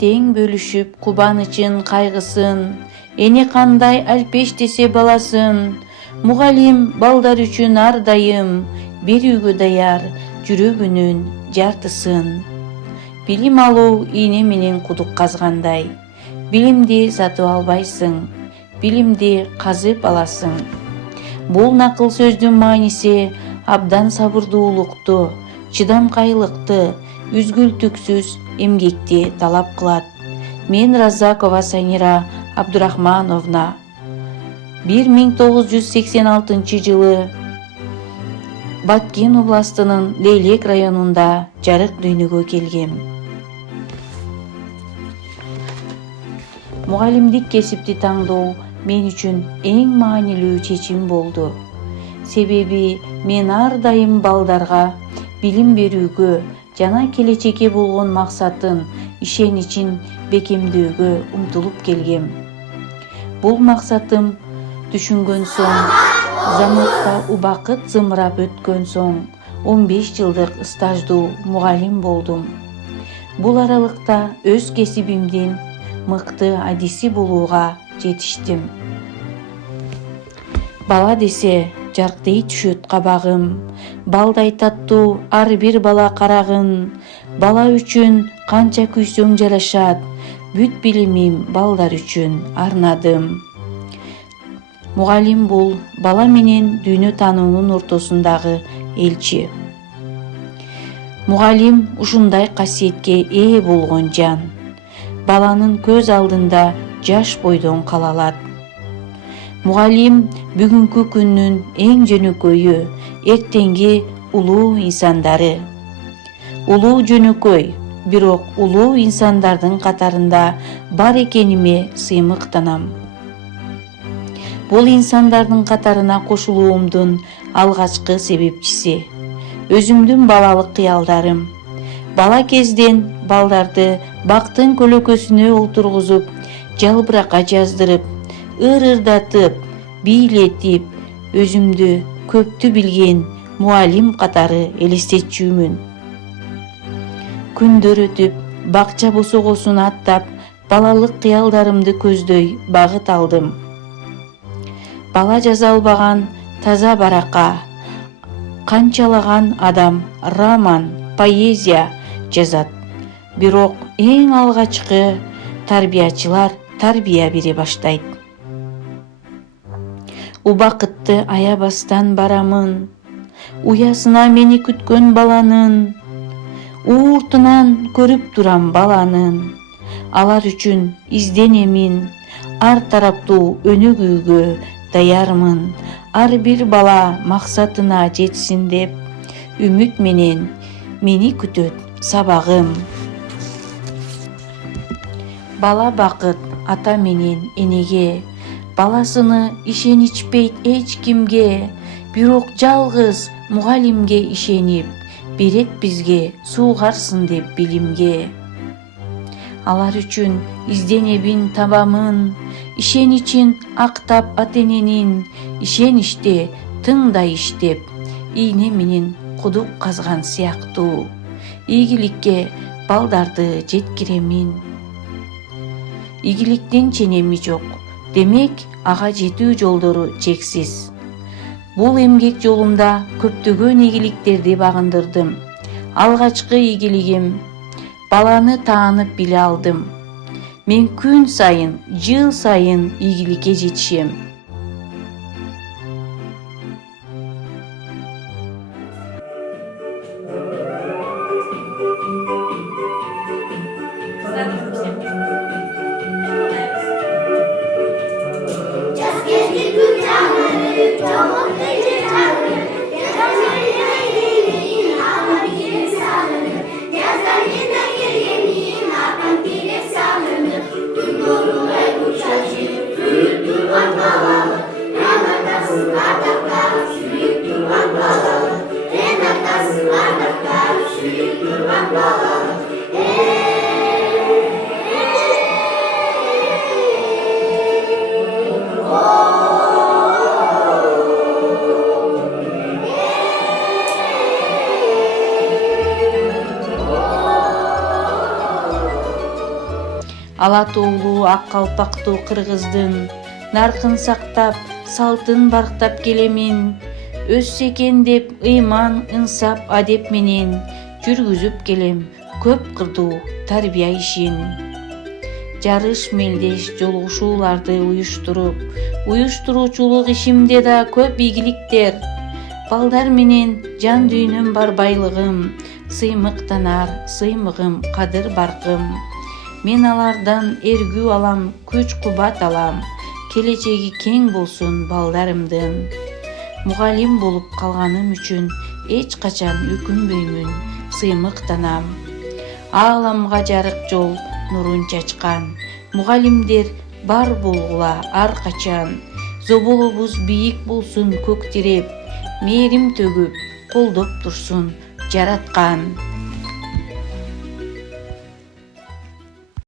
тең бөлүшүп кубанычын кайгысын, эне кандай алпеш десе баласын. Мугалим балдар үчүн ар дайым берүүгө даяр жүрөгүнүн жартысын. Билим алуу ийне менен кудук казгандай. Билимди сатып албайсың, билимди казып аласың. Бул накыл сөздүн мааниси абдан сабырдуулукту, чыдамкайлыкты, үзгүлтүксүз эмгекти талап кылат. Мен Разакова Сайнира Абдурахмановна 1986 жылы Баткен областынын Лейлек районунда жарык дүйнөгө келгем. Мугалимдик кесипти таңдоо мен үчүн эң маанилүү чечим болду. Себеби мен ар дайым балдарга билим берүүгө жана келечекке болгон максатын, ишеничин бекемдөөгө умтулуп келгем. Бул максатым түшүнгөн соң, заматта убакыт зымырап өткөн соң 15 жылдык стаждуу мугалим болдум. Бул аралыкта өз кесибимдин мыкты адиси болууга жетиштим. Бала десе жарктай түшөт кабагым, балдай таттуу ар бир бала карагын. Бала үчүн канча күйсөң жарашат, бүт билимим балдар үчүн арнадым. Мугалим бул бала менен дүйнө таануунун ортосундагы элчи. Мугалим ушундай касиетке ээ болгон жан. Баланын көз алдында жаш бойдон кала алат. Мугалим бүгүнкү күндүн эң жөнөкөйү, эртеңги улуу инсандары. Улуу жөнөкөй, бирок улуу инсандардын катарында бар экениме сыймыктанам. Бул инсандардын катарына кошулуумдун алгачкы себепчиси өзүмдүн балалык кыялдарым. Бала кезден балдарды бактын көлөкөсүнө олтургузуп, жалбыракка жаздырып, ырырдатып, бийлетип, өзүмдү көптү билген мугалим катары элестетчүмүн. Күндөр өтүп, бакча босогосун аттап, балалык кыялдарымды көздөй багыт алдым. Бала жаза албаган таза барака, канчалаган адам роман, поэзия жазат. Бирок эң алгачкы тарбиячылар тарбия бере баштайт. Убакытты аябастан барамын, уясына мени күткөн баланын. Ууртунан көрүп турам баланын, алар үчүн изденемин, ар тараптуу өнүгүүгө даярмын. Ар бир бала максатына жетсин деп, үмүт менен мени күтөт сабагым. Бала бакыт ата менен энеге, баласыны ишеничпейт эч кимге, бирок жалгыз мугалимге ишенип, берет бизге суугарсын деп билимге. Алар үчүн изденебин табамын, ишеничин актап ата-эненин, ишениште тыңдай иштеп, ийне менен кудук казган сыяктуу. Ийгиликке балдарды жеткиремин. Ийгиликтин ченеми жок, демек ага жетүү жолдору чексиз. Бул эмгек жолумда көптөгөн ийгиликтерди багындырдым. Алгачкы ийгилигим баланы таанып биле алдым. Мен күн сайын, жыл сайын ийгиликке жетишем. Good, ала тоолуу ак калпактуу кыргыздын наркын сактап салтын барктап келемин. Өссө экен деп ыйман ынсап адеп менен жүргүзүп келем көп кырдуу тарбия ишин. Жарыш мелдеш жолугушууларды уюштуруучулук ишимде да көп ийгиликтер. Балдар менен жан дүйнөм бар байлыгым, сыймыктанар сыймыгым кадыр баркым. Мен алардан эргүү алам, күч кубат алам, келечеги кең болсун балдарымдын. Мугалим болуп калганым үчүн эч качан өкүнбөймүн, сыймыктанам. Ааламга жарык жол нурун чачкан мугалимдер бар болгула ар качан. Зоболобуз бийик болсун көк тиреп, мээрим төгүп колдоп турсун жараткан.